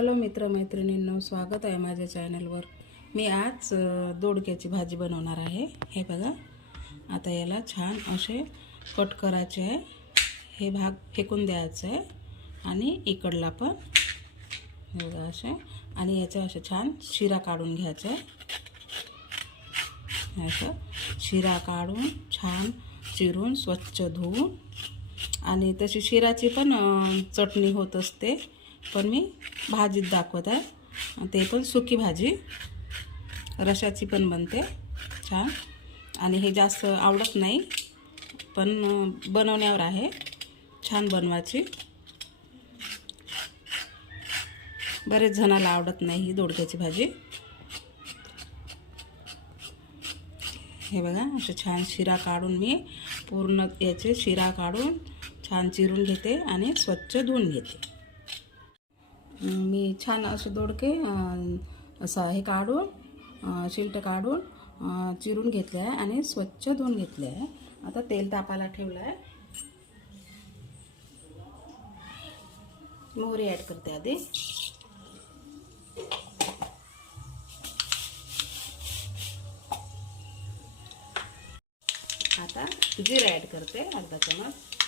Hello मित्रमैत्रिणींनो स्वागत आहे माझ्या चॅनलवर. मी आज दोडक्याची भाजी बनवणार आहे. हे बघा आता याला छान असे कट करायचे आहे. हे भाग फेकून द्यायचं आहे. आणि इकडला पण हे बघा असे. आणि याच्या असे छान शिरा काढून घ्यायचा आहे. असं शिरा काढून छान चिरून स्वच्छ धुवून. आणि तशी शिराची पण चटणी होत असते. पण मी भाजीत दाखवत आहे. ते पण सुकी भाजी. रशाची पण बनते. छान. आणि हे जास्त आवडत नाही पण बनवण्यावर आहे. छान बनवायची. बरेच जणाला आवडत नाही ही दोडक्याची भाजी. हे बघा असे छान शिरा काढून मी पूर्ण याचे शिरा काढून छान चिरून घेते आणि स्वच्छ धुवून घेते. छान असे दोडके असं हे काढून शिल्ट काढून चिरून घेतले आहे आणि स्वच्छ धुवून घेतले आहे. आता तेल तापायला ठेवलं आहे. मोहरी ॲड करते आधी. आता जिरे ॲड करते अर्धा चमच.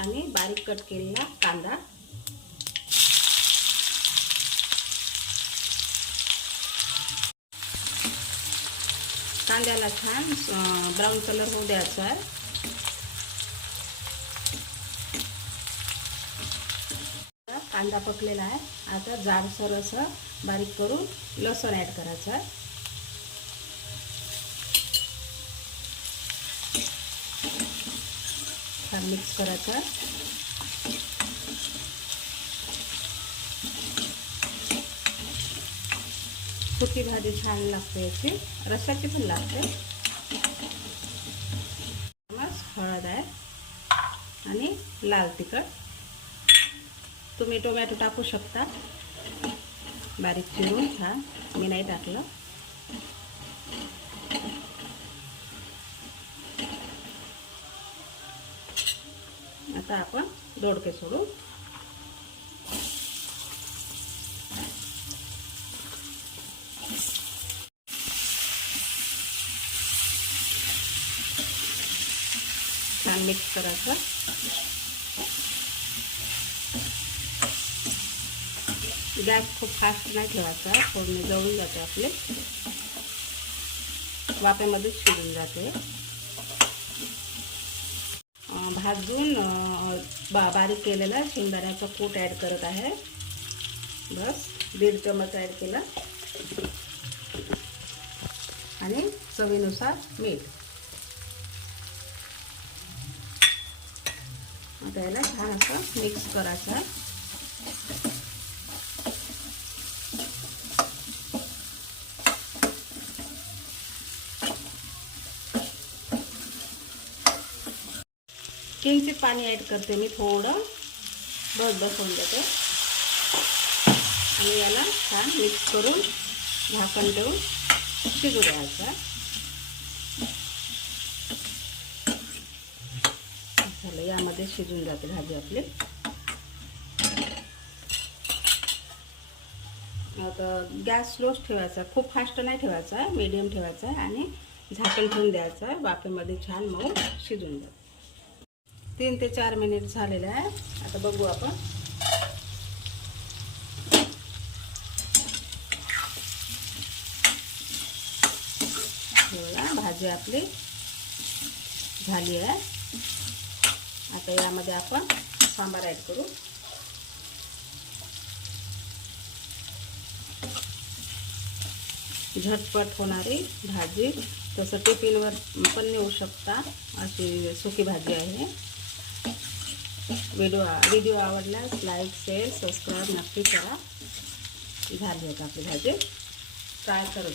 आणि बारीक कट केलेला कांदा. कांद्याला छान ब्राऊन कलर होऊ द्यायचा आहे. कांदा पकलेला आहे. आता जाडसर असं बारीक करून लसूण ॲड करायचं आहे. छान मिक्स करायचं. सुकी भाजी छान लागते याची. रसाची पण लागते. मस्त हळद आहे. आणि लाल तिखट. तुम्ही टोमॅटो टाकू शकता. बारीक चिरून छान. मी नाही टाकलं. आता आपण दोडके सोडू. छान मिक्स करायचं. गॅस खूप फास्ट नाही ठेवायचा फोडणी जळून जाते आपले. वाफेमध्येच शिजून जाते. भाजून बा बारीक केलेला शेंगदाण्याचा कूट ॲड करत आहे. बस दीड चमच ॲड केला. आणि चवीनुसार मीठ. आता याला छान असं मिक्स करायचं. आहे किंचित पाणी ॲड करते मी थोडं. बस बसवून देते आणि याला छान मिक्स करून झाकण देऊन शिजू द्यायचं. झालं यामध्ये शिजून जाते भाजी आपली. आता गॅस स्लोच ठेवायचा खूप फास्ट नाही ठेवायचा मीडियम ठेवायचा आहे आणि झाकण ठेवून द्यायचं. आहे वाफेमध्ये छान मऊ शिजून जातं. तीन ते चार मिनिट झालेले आता बघू आपण. भाजी आपली झाली आहे. आता यामध्ये आपण सांबार ॲड करू. झटपट होणारी भाजी, तसं टिफिनवर पण नेऊ शकता, अशी सुकी भाजी आहे. व्हिडिओ व्हिडिओ आवडल्यास लाईक शेअर सबस्क्राईब नक्की करा. झाली आहे आपली भाजी. ट्राय करू